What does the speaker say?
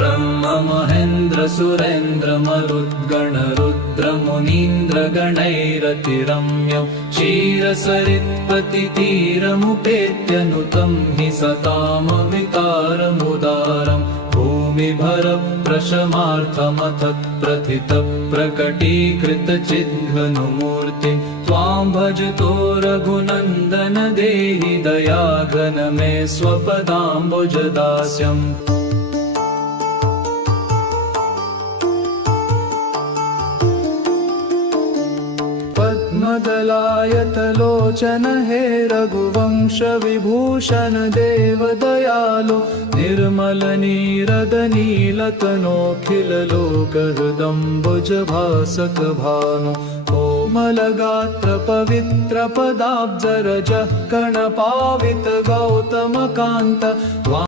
ब्रह्म महेन्द्र सुरेन्द्र मरुद्गण रुद्र मुनीन्द्र गणैरतिरम्यं क्षीरसरित्प्रतितीरमुपेत्यनुतं हि सतामविकारमुदारं भूमिभर प्रशमार्थमथ प्रथित प्रकटीकृतचिद्घनुमूर्तिं त्वां भजतो रघुनन्दन देहि दयाघन मे स्वपदाम्बुजदास्यम्। पद्मदलायतलोचन हे रघुवंश विभूषण देव दयालो निर्मल नीरद नीलतनोऽखिल लोकहृदम्बुज भासक भानु कोमलगात्र पवित्र पदाब्जरज कणपावित गौतम कान्त।